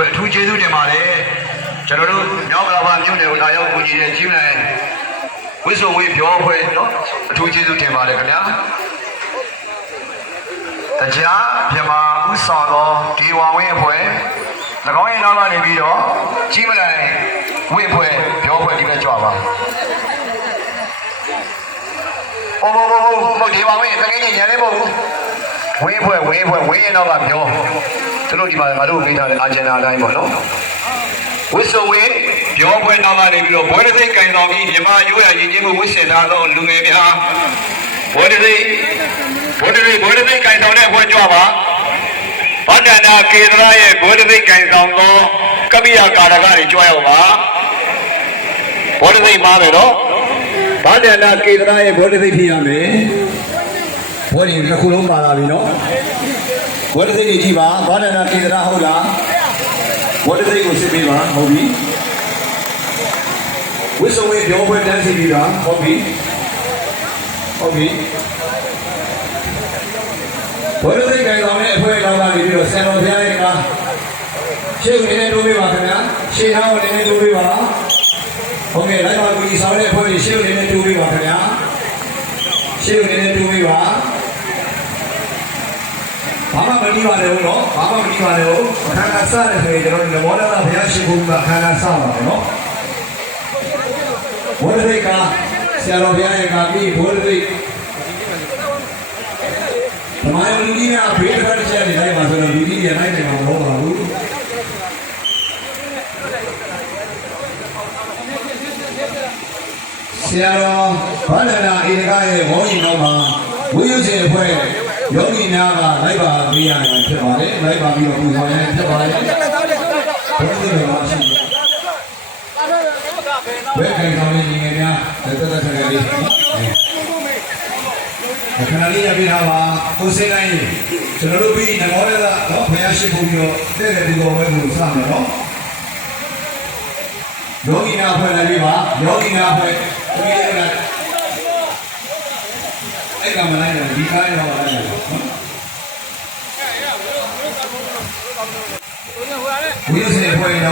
ဖွဲ့ထူးကျေးဇူးတင်ပါတယ်ကျွန်တော်တို့မြောက်ကလာပါမြို့နယ်ကိုလာရောက်ကူညီတဲ့ကြီးနိုင်ဝိစုံဝေးပြောဖွဲ့နော်အထူးကျေးဇူးတင်ပါတယ်ခင်ဗျာတရားမြန်မာဥဆောင်သောဒီဝံဝင်းအဖွဲ့၎င်းရဲ့နောက်ကနေပြီးတော့ကြီးမလိုက်ဝိဖွဲ့ပြောဖွဲ့ဒီမဲ့ကြွပါဘို့ဒီဝံဝင်းတကယ်ကြီးညာလေးမဟုတ်ဘူးဝင်းဖွဲ့ဝင်းရဲ့နောက်ကပြောသူတို့ဒီမှာငါတို့ပေးထားတဲ့အာဂျင်နာအတိုင်းပေါ့နော်ဝစ်စုံဝေးပြောပွဲနောက်ကနေပြီးတော့ဘောဓိစိတ်ကင်တော်ပြီးမြန်မာရိုးရာရည်ကြီးမှုဝစ်စင်ထားသောလူငယ်များဘောဓိစိတ်ကင်တော်တဲ့အဖွဲ့ကြွပါဗတ္တနာကေသရရဲ့ဘောဓိစိတ်ကင်ဆောင်သောကပိယကာရကတွေကြွရောက်ပါဘောဓိစိတ်မှားမယ်နော်ဗတ္တနာကေသရရဲ့ဘောဓိစိတ်ဖြစ်ရမယ်ဘောဓိတစ်ခုလုံးပါလာပြီနော်ဘောဓိစိတ်ကြီးကြည့်ပါဗတ္တနာကေသရဟုတ်လားဘောဓိစိတ်ကိုစစ်ပေးပါဟုတ်ပြီဝိစုံဝေးပြောပွဲတန်းစီပြီးတာဟုတ်ပြီဘောဓိစိတ်ကံဆောင်တဲ့အဖွဲတော်ကနေပြီးတော့ဆံတော်ဘုရားရဲ့ကရှေ့ကိုနည်းနည်းတိုးပေးပါခင်ဗျာရှေ့ထားကိုနည်းနည်းတိုးပေးပါဟုတ်ကဲ့လိုက်ပါကူကြီးဆောင်တဲ့အဖွဲကြီးရှေ့ကိုနည်းနည်းတိုးပေးပါခင်ဗျာရှေ့ကိုနည်းနည်းတိုးပေးပါဘာမှမတီးပါနဲ့နော်ဘာမှမတီးပါနဲ့အခမ်းအနားစတယ်ဆိုရင်ကျွန်တော်မောဒနာဘုရားရှိခိုးမှာအခမ်းအနားစပါမယ်နော်ဘောဓိစိတ်ကဆရာတော်ဘုရားရဲ့ကပြီးဘောဓိစိတ်ဓမ္မယုံလူကြီးများဘေးတစ်ခါတစ်ချက်နေလိုက်ပါဆိုတော့လူကြီးရနိုင်တယ်မှာမဟုတ်ပါဘူးဆရာတော်ဗန္ဒနာဧကရဲ့မောရင်တော်မှာဝိယုရှင်အဖွဲ့ယောဂီများကလိုက်ပါပေးရမှာဖြစ်ပါတယ်လိုက်ပါပြီးတော့ပူဇော်ရမ်းဖြစ်ပါတယ်ဘုရားရှင်မှာရှိတယ်ဘယ်ခိုင်ဆောင်နေနေများသက်သက်ခက်ခဲလေးခဏလေးရပြထားပါကိုစိတ်တိုင်းကျွန်တော်တို့ပြီးနမောရသနော်ဘုရားရှိခိုးပြီးတော့တဲ့တဲ့ဒီတော်ဝဲကိုစမယ်နော်ယောဂီများဖွဲ့လိုက်ပါယောဂီများဖွဲ့ဒီလိုလိုက်အဲ့ကမလိုက်တယ်ဒီကားရောလိုက်တယ်နော်ဝိသုစေဖွဲ့